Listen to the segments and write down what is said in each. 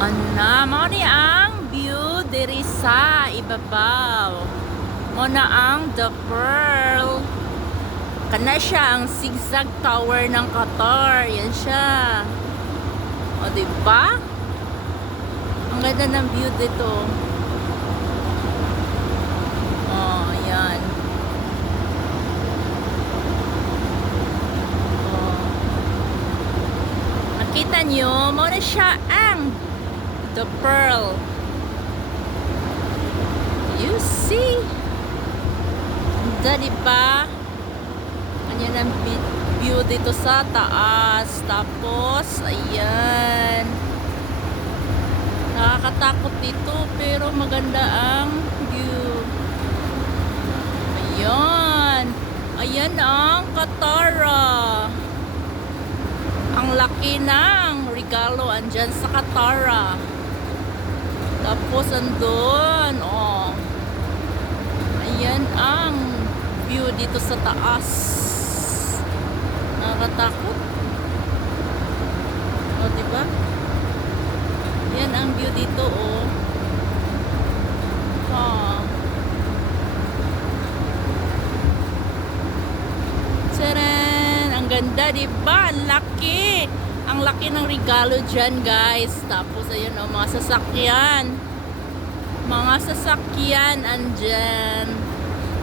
Ana, mao ni ang view diri sa ibabaw. Mo na ang The Pearl. Kana siya ang zigzag tower ng Qatar. Yan siya. O, diba? Ang ganda ng view dito. Oh, yan. Oh. Nakita nyo, mo na siya ang The Pearl. You see? Ganda, diba? Ganyan ang view dito sa taas. Tapos, ayan. Nakakatakot dito, pero maganda ang view. Ayan. Ayan ang Katara. Ang laki ng regalo andyan sa Katara. Tapos andun, oh. Ayan ang view dito sa taas. Nakakatakot. O, diba? Yan ang view dito, oh. Oh. Tcharan! Ang ganda, diba? Ang laki! Ang laki ng regalo dyan, guys. Tapos, ayun, oh, mga sasakyan. Mga sasakyan andyan.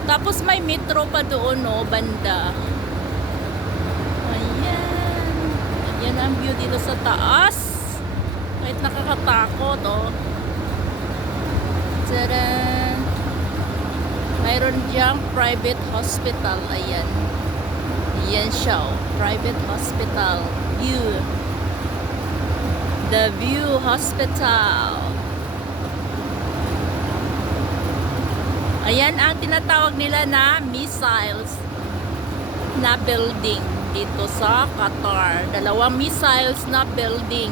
Tapos, may metro pa doon, oh, banda. Ayan. Ayan ang view dito sa taas. Kahit nakakatakot, oh. Tcharan! Mayroon diyang private hospital. Ayan. Ayan siya, oh. Private hospital. View. The View Hospital. Ayan ang tinatawag nila na missiles na building dito sa Qatar. Dalawang missiles na building.